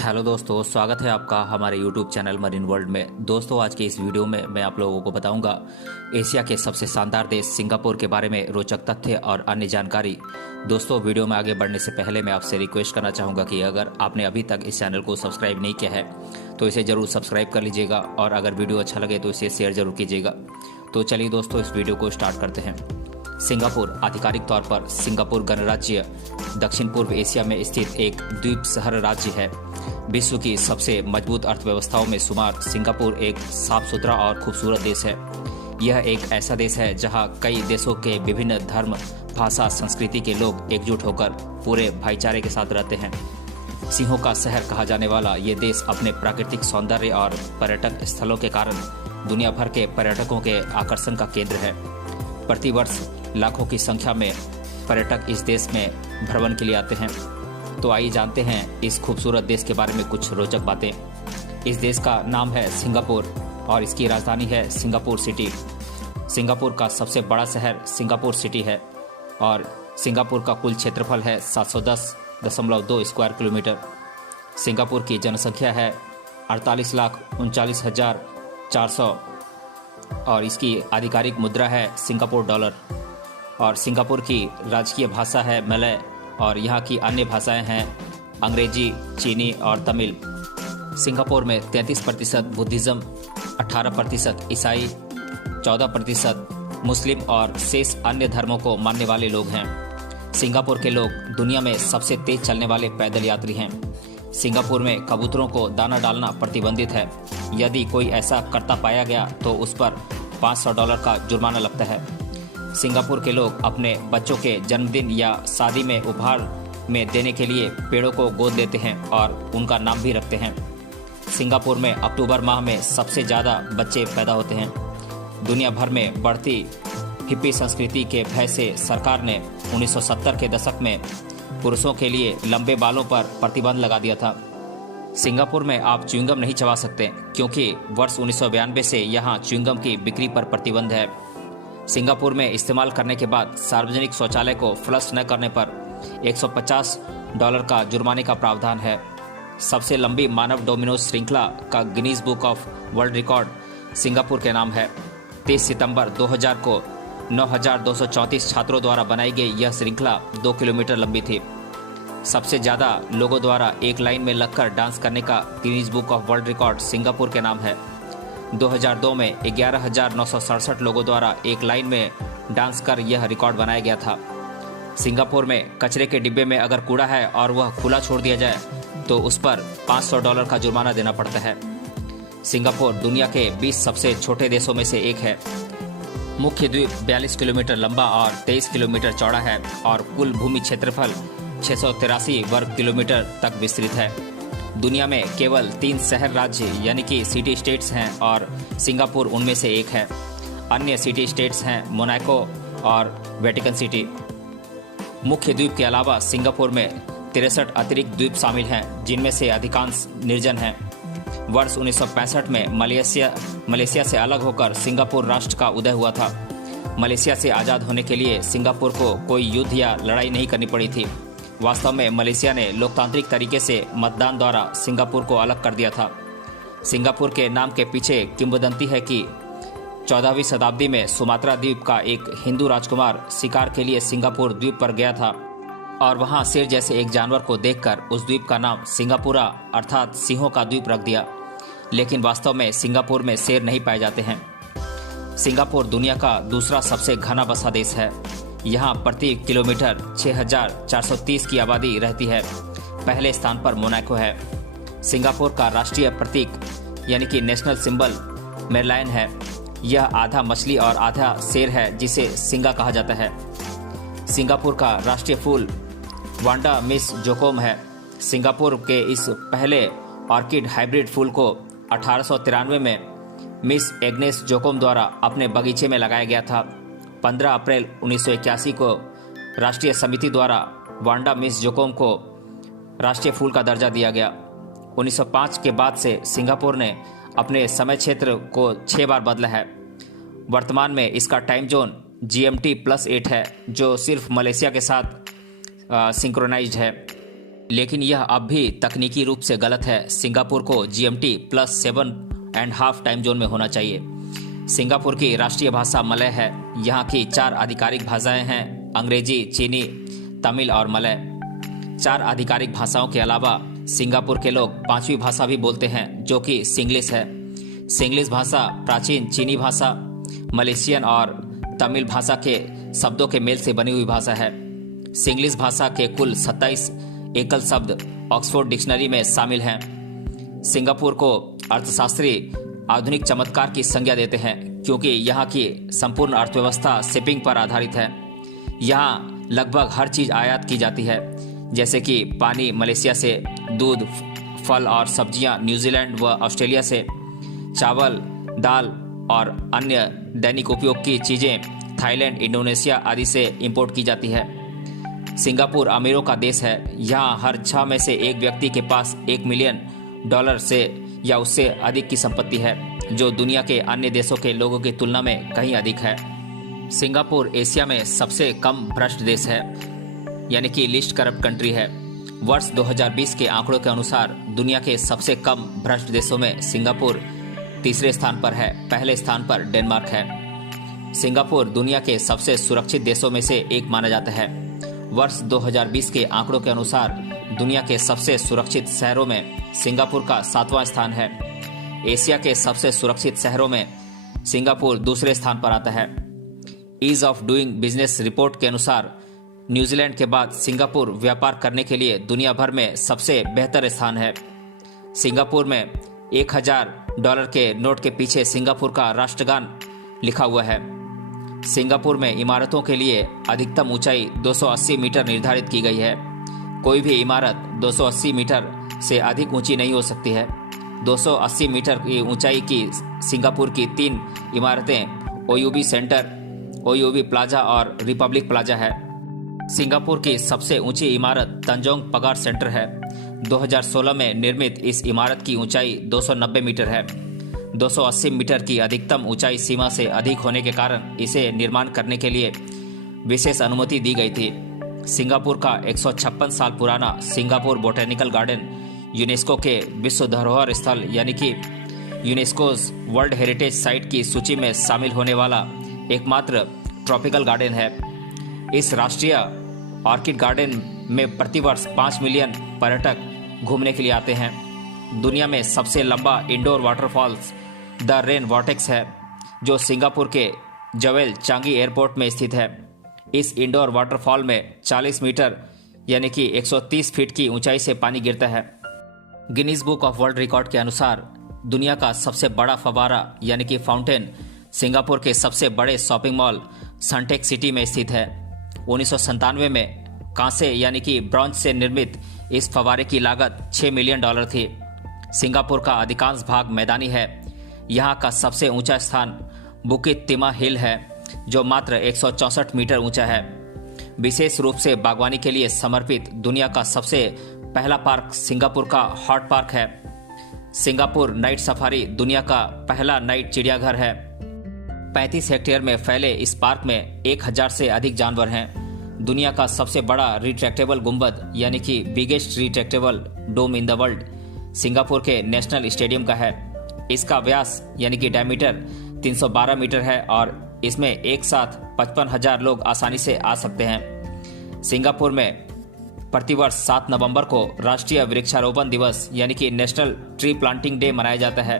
Hello दोस्तों, स्वागत है आपका हमारे YouTube चैनल मरीन वर्ल्ड में। दोस्तों, आज के इस वीडियो में मैं आप लोगों को बताऊंगा एशिया के सबसे शानदार देश सिंगापुर के बारे में रोचक तथ्य और अन्य जानकारी। दोस्तों, वीडियो में आगे बढ़ने से पहले मैं आपसे रिक्वेस्ट करना चाहूँगा कि अगर आपने अभी तक इस चैनल को सब्सक्राइब नहीं किया है तो इसे ज़रूर सब्सक्राइब कर लीजिएगा और अगर वीडियो अच्छा लगे तो इसे शेयर ज़रूर कीजिएगा। तो चलिए दोस्तों, इस वीडियो को स्टार्ट करते हैं। सिंगापुर आधिकारिक तौर पर सिंगापुर गणराज्य दक्षिण पूर्व एशिया में स्थित एक द्वीप शहर राज्य है। विश्व की सबसे मजबूत अर्थव्यवस्थाओं में शुमार सिंगापुर एक साफ सुथरा और खूबसूरत देश है। यह एक ऐसा देश है जहां कई देशों के विभिन्न धर्म, भाषा, संस्कृति के लोग एकजुट होकर पूरे भाईचारे के साथ रहते हैं। सिंहों का शहर कहा जाने वाला ये देश अपने प्राकृतिक सौंदर्य और पर्यटक स्थलों के कारण दुनिया भर के पर्यटकों के आकर्षण का केंद्र है। प्रतिवर्ष लाखों की संख्या में पर्यटक इस देश में भ्रमण के लिए आते हैं। तो आइए जानते हैं इस खूबसूरत देश के बारे में कुछ रोचक बातें। इस देश का नाम है सिंगापुर और इसकी राजधानी है सिंगापुर सिटी। सिंगापुर का सबसे बड़ा शहर सिंगापुर सिटी है और सिंगापुर का कुल क्षेत्रफल है 710.2 स्क्वायर किलोमीटर। सिंगापुर की जनसंख्या है 48,39,400 और इसकी आधिकारिक मुद्रा है सिंगापुर डॉलर। और सिंगापुर की राजकीय भाषा है मलय और यहाँ की अन्य भाषाएं हैं अंग्रेजी, चीनी और तमिल। सिंगापुर में 33% बुद्धिज़्म, 18% ईसाई, 14% मुस्लिम और शेष अन्य धर्मों को मानने वाले लोग हैं। सिंगापुर के लोग दुनिया में सबसे तेज चलने वाले पैदल यात्री हैं। सिंगापुर में कबूतरों को दाना डालना प्रतिबंधित है। यदि कोई ऐसा करता पाया गया तो उस पर $500 का जुर्माना लगता है। सिंगापुर के लोग अपने बच्चों के जन्मदिन या शादी में उपहार में देने के लिए पेड़ों को गोद लेते हैं और उनका नाम भी रखते हैं। सिंगापुर में अक्टूबर माह में सबसे ज़्यादा बच्चे पैदा होते हैं। दुनिया भर में बढ़ती हिप्पी संस्कृति के भय से सरकार ने 1970 के दशक में पुरुषों के लिए लंबे बालों पर प्रतिबंध लगा दिया था। सिंगापुर में आप च्युइंगम नहीं चबा सकते क्योंकि वर्ष 1992 से यहाँ च्युइंगम की बिक्री पर प्रतिबंध है। सिंगापुर में इस्तेमाल करने के बाद सार्वजनिक शौचालय को फ्लश न करने पर $150 का जुर्माने का प्रावधान है। सबसे लंबी मानव डोमिनोज श्रृंखला का Guinness book of world record Singapore के नाम है। 30 सितंबर 2000 को 9,234 छात्रों द्वारा बनाई गई यह श्रृंखला 2 किलोमीटर लंबी थी। सबसे ज़्यादा लोगों द्वारा एक लाइन में लगकर डांस करने का Guinness book of world record Singapore के नाम है। 2002 में 11,967 लोगों द्वारा एक लाइन में डांस कर यह रिकॉर्ड बनाया गया था। सिंगापुर में कचरे के डिब्बे में अगर कूड़ा है और वह खुला छोड़ दिया जाए तो उस पर $500 का जुर्माना देना पड़ता है। सिंगापुर दुनिया के 20 सबसे छोटे देशों में से एक है। मुख्य द्वीप 42 किलोमीटर लंबा और 23 किलोमीटर चौड़ा है और कुल भूमि क्षेत्रफल 683 वर्ग किलोमीटर तक विस्तृत है। दुनिया में केवल 3 शहर राज्य यानी कि सिटी स्टेट्स हैं और सिंगापुर उनमें से एक है। अन्य सिटी स्टेट्स हैं मोनाको और वेटिकन सिटी। मुख्य द्वीप के अलावा सिंगापुर में 63 अतिरिक्त द्वीप शामिल हैं जिनमें से अधिकांश निर्जन हैं। वर्ष 1965 में मलेशिया से अलग होकर सिंगापुर राष्ट्र का उदय हुआ था। मलेशिया से आज़ाद होने के लिए सिंगापुर को कोई युद्ध या लड़ाई नहीं करनी पड़ी थी। वास्तव में मलेशिया ने लोकतांत्रिक तरीके से मतदान द्वारा सिंगापुर को अलग कर दिया था। सिंगापुर के नाम के पीछे किंवदंती है कि 14वीं शताब्दी में सुमात्रा द्वीप का एक हिंदू राजकुमार शिकार के लिए सिंगापुर द्वीप पर गया था और वहां शेर जैसे एक जानवर को देखकर उस द्वीप का नाम सिंगापुरा अर्थात सिंहों का द्वीप रख दिया। लेकिन वास्तव में सिंगापुर में शेर नहीं पाए जाते हैं। सिंगापुर दुनिया का दूसरा सबसे घना बसा देश है। यहाँ प्रति किलोमीटर 6,430 की आबादी रहती है। पहले स्थान पर मोनाको है। सिंगापुर का राष्ट्रीय प्रतीक यानी कि नेशनल सिंबल मेरलाइन है। यह आधा मछली और आधा शेर है जिसे सिंगा कहा जाता है। सिंगापुर का राष्ट्रीय फूल वांडा मिस जोकोम है। सिंगापुर के इस पहले ऑर्किड हाइब्रिड फूल को 1893 में मिस एग्नेस जोकोम द्वारा अपने बगीचे में लगाया गया था। 15 अप्रैल 1981 को राष्ट्रीय समिति द्वारा वांडा मिस जोकोम को राष्ट्रीय फूल का दर्जा दिया गया। 1905 के बाद से सिंगापुर ने अपने समय क्षेत्र को 6 बार बदला है। वर्तमान में इसका टाइम जोन GMT+8 है जो सिर्फ मलेशिया के साथ सिंक्रोनाइज्ड है। लेकिन यह अब भी तकनीकी रूप से गलत है। सिंगापुर को GMT प्लस 7.5 टाइम जोन में होना चाहिए। सिंगापुर की राष्ट्रीय भाषा मलय है। यहाँ की 4 आधिकारिक भाषाएं हैं, अंग्रेजी, चीनी, तमिल और मलय। 4 आधिकारिक भाषाओं के अलावा सिंगापुर के लोग 5वीं भाषा भी बोलते हैं, जो कि सिंग्लिश है। सिंग्लिश भाषा प्राचीन चीनी भाषा, मलेशियन और तमिल भाषा के शब्दों के मेल से बनी हुई भाषा है। सिंग्लिश भाषा के कुल 27 एकल शब्द ऑक्सफोर्ड डिक्शनरी में शामिल हैं। सिंगापुर को अर्थशास्त्री आधुनिक चमत्कार की संज्ञा देते हैं, क्योंकि यहाँ की संपूर्ण अर्थव्यवस्था शिपिंग पर आधारित है। यहाँ लगभग हर चीज आयात की जाती है, जैसे कि पानी मलेशिया से, दूध, फल और सब्जियां न्यूजीलैंड व ऑस्ट्रेलिया से, चावल, दाल और अन्य दैनिक उपयोग की चीजें थाईलैंड, इंडोनेशिया आदि से इंपोर्ट की जाती है। सिंगापुर अमीरों का देश है। यहाँ हर 6 में से एक व्यक्ति के पास $1 मिलियन से या उससे अधिक की संपत्ति है, जो दुनिया के अन्य देशों के लोगों की तुलना में कहीं अधिक है। सिंगापुर एशिया में सबसे कम भ्रष्ट देश है, यानी कि लीस्ट करप्ट कंट्री है। वर्ष 2020 के आंकड़ों के अनुसार दुनिया के सबसे कम भ्रष्ट देशों में सिंगापुर तीसरे स्थान पर है। पहले स्थान पर डेनमार्क है। सिंगापुर दुनिया के सबसे सुरक्षित देशों में से एक माना जाता है। वर्ष 2020 के आंकड़ों के अनुसार दुनिया के सबसे सुरक्षित शहरों में सिंगापुर का 7वां स्थान है। एशिया के सबसे सुरक्षित शहरों में सिंगापुर दूसरे स्थान पर आता है। Ease of doing business report के अनुसार न्यूजीलैंड के बाद सिंगापुर व्यापार करने के लिए दुनिया भर में सबसे बेहतर स्थान है। सिंगापुर में $1000 के नोट के पीछे सिंगापुर का राष्ट्रगान लिखा हुआ है। सिंगापुर में इमारतों के लिए अधिकतम ऊंचाई 280 मीटर निर्धारित की गई है। कोई भी इमारत 280 मीटर से अधिक ऊंची नहीं हो सकती है। 280 मीटर की ऊंचाई की सिंगापुर की 3 इमारतें OUB सेंटर, OUB प्लाजा और रिपब्लिक प्लाजा है। सिंगापुर की सबसे ऊंची इमारत तंजोंग पगार सेंटर है। 2016 में निर्मित इस इमारत की ऊंचाई 290 मीटर है। 280 मीटर की अधिकतम ऊंचाई सीमा से अधिक होने के कारण इसे निर्माण करने के लिए विशेष अनुमति दी गई थी। सिंगापुर का 156 साल पुराना सिंगापुर बोटेनिकल गार्डन यूनेस्को के विश्व धरोहर स्थल यानी कि यूनेस्कोस वर्ल्ड हेरिटेज साइट की सूची में शामिल होने वाला एकमात्र ट्रॉपिकल गार्डन है। इस राष्ट्रीय ऑर्किड गार्डन में प्रतिवर्ष 5 मिलियन पर्यटक घूमने के लिए आते हैं। दुनिया में सबसे लंबा indoor waterfalls the rain vortex है, जो सिंगापुर के जवेल चांगी एयरपोर्ट में स्थित है। इस इंडोर वाटरफॉल में 40 मीटर यानी कि 130 फीट की ऊंचाई से पानी गिरता है। Guinness book of world record के अनुसार दुनिया का सबसे बड़ा फव्वारा यानी कि फाउंटेन सिंगापुर के सबसे बड़े शॉपिंग मॉल सनटेक सिटी में स्थित है। 1997 में कांसे यानी कि ब्रॉन्ज से निर्मित इस फव्वारे की लागत $6 मिलियन थी। सिंगापुर का अधिकांश भाग मैदानी है। यहाँ का सबसे ऊंचा स्थान बुकित तिमा हिल है, जो मात्र 164 मीटर ऊंचा है। विशेष रूप से बागवानी के लिए समर्पित दुनिया का सबसे पहला पार्क सिंगापुर का हॉट पार्क है। सिंगापुर नाइट सफारी दुनिया का पहला नाइट चिड़ियाघर है। 35 हेक्टेयर में फैले इस पार्क में 1000 से अधिक जानवर हैं। दुनिया का सबसे बड़ा रिट्रैक्टेबल गुंबद यानी कि biggest retractable dome in the world Singapore के नेशनल स्टेडियम का है। इसका व्यास यानी कि डायमीटर 312 मीटर है और इसमें एक साथ 55,000 लोग आसानी से आ सकते हैं। सिंगापुर में प्रतिवर्ष 7 नवंबर को राष्ट्रीय वृक्षारोपण दिवस यानी कि नेशनल ट्री प्लांटिंग डे मनाया जाता है।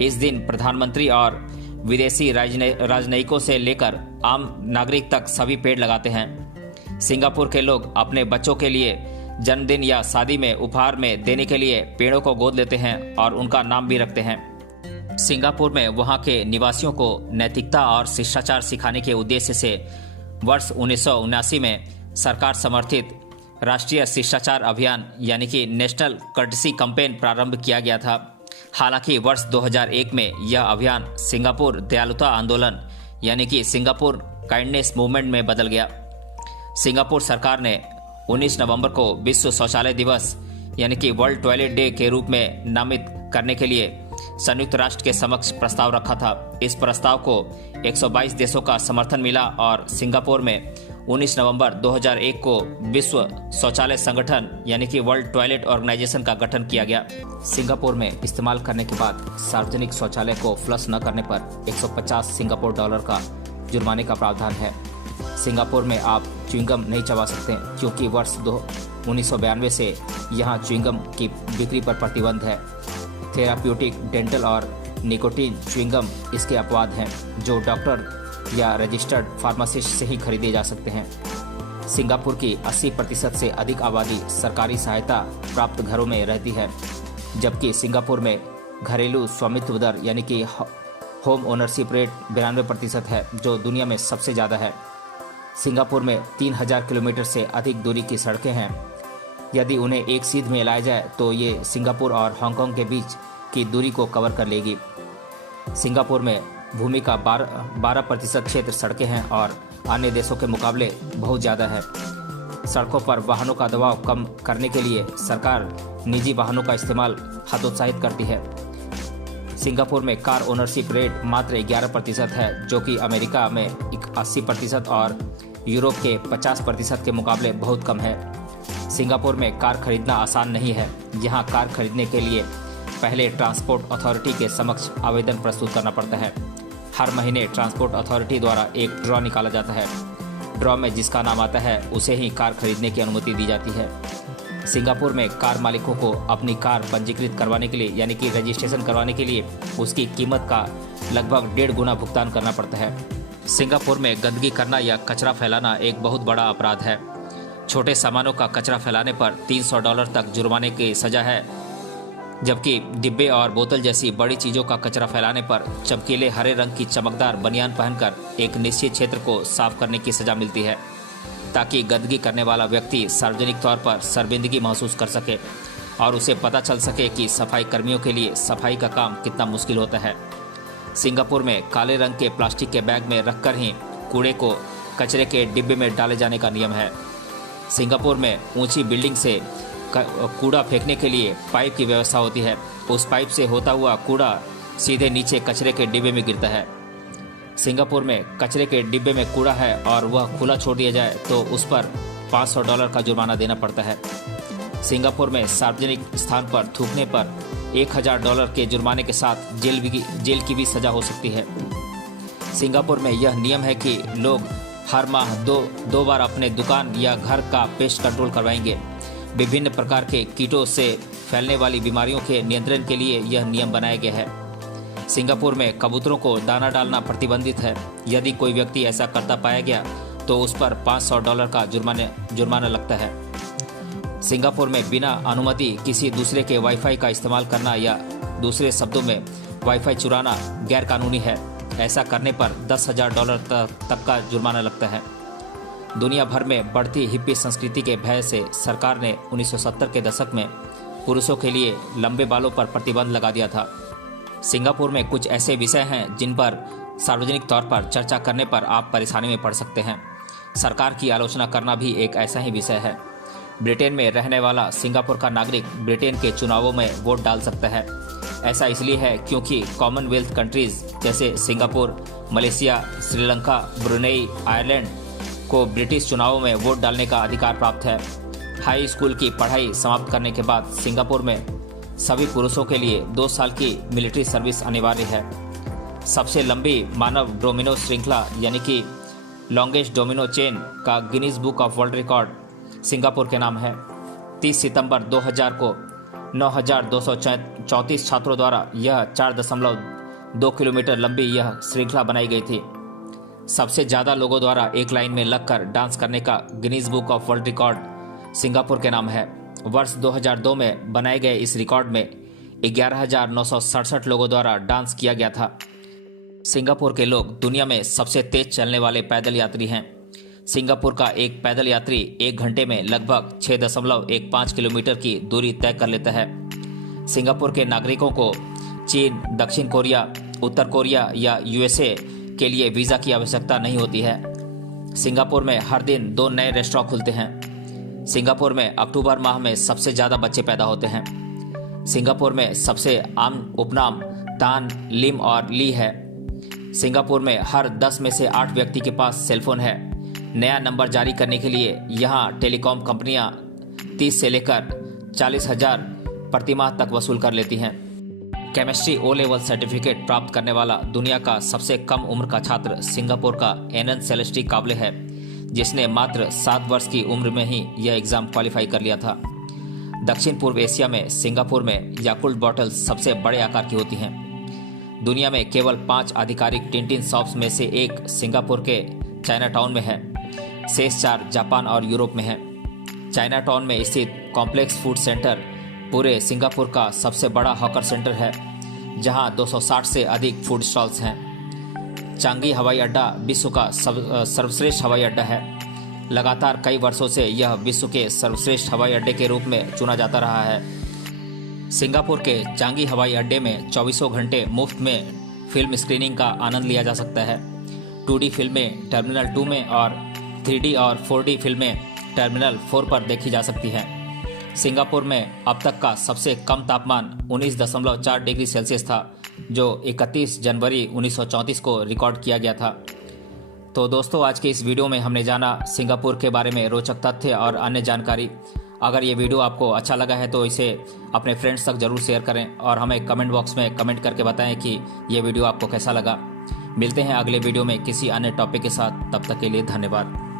इस दिन प्रधानमंत्री और विदेशी राजनयिकों से लेकर आम नागरिक तक सभी पेड़ लगाते हैं। सिंगापुर के लोग अपने बच्चों के लिए जन्मदिन या शादी में उपहार में देने के लिए पेड़ों को गोद लेते हैं और उनका नाम भी रखते हैं। सिंगापुर में वहां के निवासियों को नैतिकता और शिष्टाचार सिखाने के उद्देश्य से वर्ष 1979 में सरकार समर्थित राष्ट्रीय शिष्टाचार अभियान यानी कि नेशनल कर्टसी कैंपेन प्रारंभ किया गया था। हालांकि वर्ष 2001 में यह अभियान सिंगापुर दयालुता आंदोलन यानी कि सिंगापुर काइंडनेस मूवमेंट में बदल गया। सिंगापुर सरकार ने 19 नवंबर को विश्व शौचालय दिवस यानी कि वर्ल्ड टॉयलेट डे के रूप में नामित करने के लिए संयुक्त राष्ट्र के समक्ष प्रस्ताव रखा था। इस प्रस्ताव को 122 देशों का समर्थन मिला और सिंगापुर में 19 नवंबर 2001 को विश्व शौचालय संगठन यानी कि वर्ल्ड टॉयलेट ऑर्गेनाइजेशन का गठन किया गया। सिंगापुर में इस्तेमाल करने के बाद सार्वजनिक शौचालय को फ्लश न करने पर 150 सिंगापुर डॉलर का जुर्माने का प्रावधान है। सिंगापुर में आप च्युइंगम नहीं चबा सकते क्योंकि वर्ष 1992 से यहाँ च्युइंगम की बिक्री पर प्रतिबंध है। थेराप्यूटिक, डेंटल और निकोटीन च्युइंगम इसके अपवाद हैं जो डॉक्टर या रजिस्टर्ड फार्मासिस्ट से ही खरीदे जा सकते हैं। सिंगापुर की 80% से अधिक आबादी सरकारी सहायता प्राप्त घरों में रहती है, जबकि सिंगापुर में घरेलू स्वामित्व दर यानी कि होम ओनरशिप रेट 92% है, जो दुनिया में सबसे ज़्यादा है। सिंगापुर में 3000 किलोमीटर से अधिक दूरी की सड़कें हैं। यदि उन्हें एक सीध में लाया जाए तो ये सिंगापुर और हांगकांग के बीच की दूरी को कवर कर लेगी। सिंगापुर में भूमि का 12% क्षेत्र सड़कें हैं और अन्य देशों के मुकाबले बहुत ज़्यादा है। सड़कों पर वाहनों का दबाव कम करने के लिए सरकार निजी वाहनों का इस्तेमाल हतोत्साहित करती है। सिंगापुर में कार ओनरशिप रेट मात्र 11% है, जो कि अमेरिका में 80% और यूरोप के 50% के मुकाबले बहुत कम है। सिंगापुर में कार खरीदना आसान नहीं है। यहाँ कार खरीदने के लिए पहले ट्रांसपोर्ट अथॉरिटी के समक्ष आवेदन प्रस्तुत करना पड़ता है। हर महीने ट्रांसपोर्ट अथॉरिटी द्वारा एक ड्रॉ निकाला जाता है। ड्रॉ में जिसका नाम आता है उसे ही कार खरीदने की अनुमति दी जाती है। सिंगापुर में कार मालिकों को अपनी कार पंजीकृत करवाने के लिए यानी कि रजिस्ट्रेशन करवाने के लिए उसकी कीमत का लगभग 1.5 गुना भुगतान करना पड़ता है। सिंगापुर में गंदगी करना या कचरा फैलाना एक बहुत बड़ा अपराध है। छोटे सामानों का कचरा फैलाने पर $300 तक जुर्माने की सजा है, जबकि डिब्बे और बोतल जैसी बड़ी चीज़ों का कचरा फैलाने पर चमकीले हरे रंग की चमकदार बनियान पहनकर एक निश्चित क्षेत्र को साफ करने की सजा मिलती है, ताकि गंदगी करने वाला व्यक्ति सार्वजनिक तौर पर शर्मिंदगी महसूस कर सके और उसे पता चल सके कि सफाई कर्मियों के लिए सफाई का काम कितना मुश्किल होता है। सिंगापुर में काले रंग के प्लास्टिक के बैग में रखकर ही कूड़े को कचरे के डिब्बे में डाले जाने का नियम है। सिंगापुर में ऊंची बिल्डिंग से कूड़ा फेंकने के लिए पाइप की व्यवस्था होती है। उस पाइप से होता हुआ कूड़ा सीधे नीचे कचरे के डिब्बे में गिरता है। सिंगापुर में कचरे के डिब्बे में कूड़ा है और वह खुला छोड़ दिया जाए तो उस पर $500 का जुर्माना देना पड़ता है। सिंगापुर में सार्वजनिक स्थान पर थूकने पर $1000 के जुर्माने के साथ जेल की भी सजा हो सकती है। सिंगापुर में यह नियम है कि लोग हर माह दो बार अपने दुकान या घर का पेस्ट कंट्रोल करवाएंगे। विभिन्न प्रकार के कीटों से फैलने वाली बीमारियों के नियंत्रण के लिए यह नियम बनाया गया है। सिंगापुर में कबूतरों को दाना डालना प्रतिबंधित है। यदि कोई व्यक्ति ऐसा करता पाया गया तो उस पर $500 का जुर्माना लगता है। सिंगापुर में बिना अनुमति किसी दूसरे के वाईफाई का इस्तेमाल करना या दूसरे शब्दों में वाईफाई चुराना गैर कानूनी है। ऐसा करने पर $10,000 तक का जुर्माना लगता है। दुनिया भर में बढ़ती हिप्पी संस्कृति के भय से सरकार ने 1970 के दशक में पुरुषों के लिए लंबे बालों पर प्रतिबंध लगा दिया था। सिंगापुर में कुछ ऐसे विषय हैं जिन पर सार्वजनिक तौर पर चर्चा करने पर आप परेशानी में पड़ सकते हैं। सरकार की आलोचना करना भी एक ऐसा ही विषय है। ब्रिटेन में रहने वाला सिंगापुर का नागरिक ब्रिटेन के चुनावों में वोट डाल सकता है। ऐसा इसलिए है क्योंकि कॉमनवेल्थ कंट्रीज जैसे Singapore, Malaysia, Sri Lanka, Brunei, Ireland को ब्रिटिश चुनावों में वोट डालने का अधिकार प्राप्त है। हाई स्कूल की पढ़ाई समाप्त करने के बाद सिंगापुर में सभी पुरुषों के लिए 2 साल की मिलिट्री सर्विस अनिवार्य है। सबसे लंबी मानव डोमिनो श्रृंखला यानी कि लॉन्गेस्ट डोमिनो चेन का Guinness book of world record Singapore के नाम है। 30 सितंबर 2000 को 9,234 छात्रों द्वारा यह 4.2 किलोमीटर लंबी यह श्रृंखला बनाई गई थी। सबसे ज़्यादा लोगों द्वारा एक लाइन में लगकर डांस करने का Guinness book of world record Singapore के नाम है। वर्ष 2002 में बनाए गए इस रिकॉर्ड में 11,967 लोगों द्वारा डांस किया गया था। सिंगापुर के लोग दुनिया में सबसे तेज चलने वाले पैदल यात्री हैं। सिंगापुर का एक पैदल यात्री 1 घंटे में लगभग 6.15 किलोमीटर की दूरी तय कर लेता है। सिंगापुर के नागरिकों को चीन, दक्षिण कोरिया, उत्तर कोरिया या यूएसए के लिए वीज़ा की आवश्यकता नहीं होती है। सिंगापुर में हर दिन 2 नए रेस्टोरेंट खुलते हैं। सिंगापुर में अक्टूबर माह में सबसे ज़्यादा बच्चे पैदा होते हैं। सिंगापुर में सबसे आम उपनाम तान, लिम और ली है। सिंगापुर में हर 10 में से 8 व्यक्ति के पास सेलफोन है। नया नंबर जारी करने के लिए यहाँ टेलीकॉम कंपनियां 30 से लेकर 40,000 प्रतिमाह तक वसूल कर लेती हैं। केमिस्ट्री ओ लेवल सर्टिफिकेट प्राप्त करने वाला दुनिया का सबसे कम उम्र का छात्र सिंगापुर का एनन सेलेस्टी काबले है, जिसने मात्र 7 वर्ष की उम्र में ही यह एग्जाम क्वालिफाई कर लिया था। दक्षिण पूर्व एशिया में सिंगापुर में याकुल्ट बॉटल्स सबसे बड़े आकार की होती हैं। दुनिया में केवल 5 आधिकारिक टिनटिन शॉप्स में से एक सिंगापुर के चाइनाटाउन में है, शेष 4 जापान और यूरोप में है। चाइनाटाउन में स्थित कॉम्प्लेक्स फूड सेंटर पूरे सिंगापुर का सबसे बड़ा हॉकर सेंटर है, जहां 260 से अधिक फूड स्टॉल्स हैं। चांगी हवाई अड्डा विश्व का सर्वश्रेष्ठ हवाई अड्डा है। लगातार कई वर्षों से यह विश्व के सर्वश्रेष्ठ हवाई अड्डे के रूप में चुना जाता रहा है। सिंगापुर के चांगी हवाई अड्डे में 24 घंटे मुफ्त में फिल्म स्क्रीनिंग का आनंद लिया जा सकता है। 2D फिल्में टर्मिनल 2 में और 3D और 4D फिल्में टर्मिनल 4 पर देखी जा सकती हैं। सिंगापुर में अब तक का सबसे कम तापमान 19.4 डिग्री सेल्सियस था, जो 31 जनवरी 1934 को रिकॉर्ड किया गया था। तो दोस्तों, आज के इस वीडियो में हमने जाना सिंगापुर के बारे में रोचक तथ्य और अन्य जानकारी। अगर ये वीडियो आपको अच्छा लगा है तो इसे अपने फ्रेंड्स तक जरूर शेयर करें और हमें कमेंट बॉक्स में कमेंट करके बताएं कि ये वीडियो आपको कैसा लगा। मिलते हैं अगले वीडियो में किसी अन्य टॉपिक के साथ। तब तक के लिए धन्यवाद।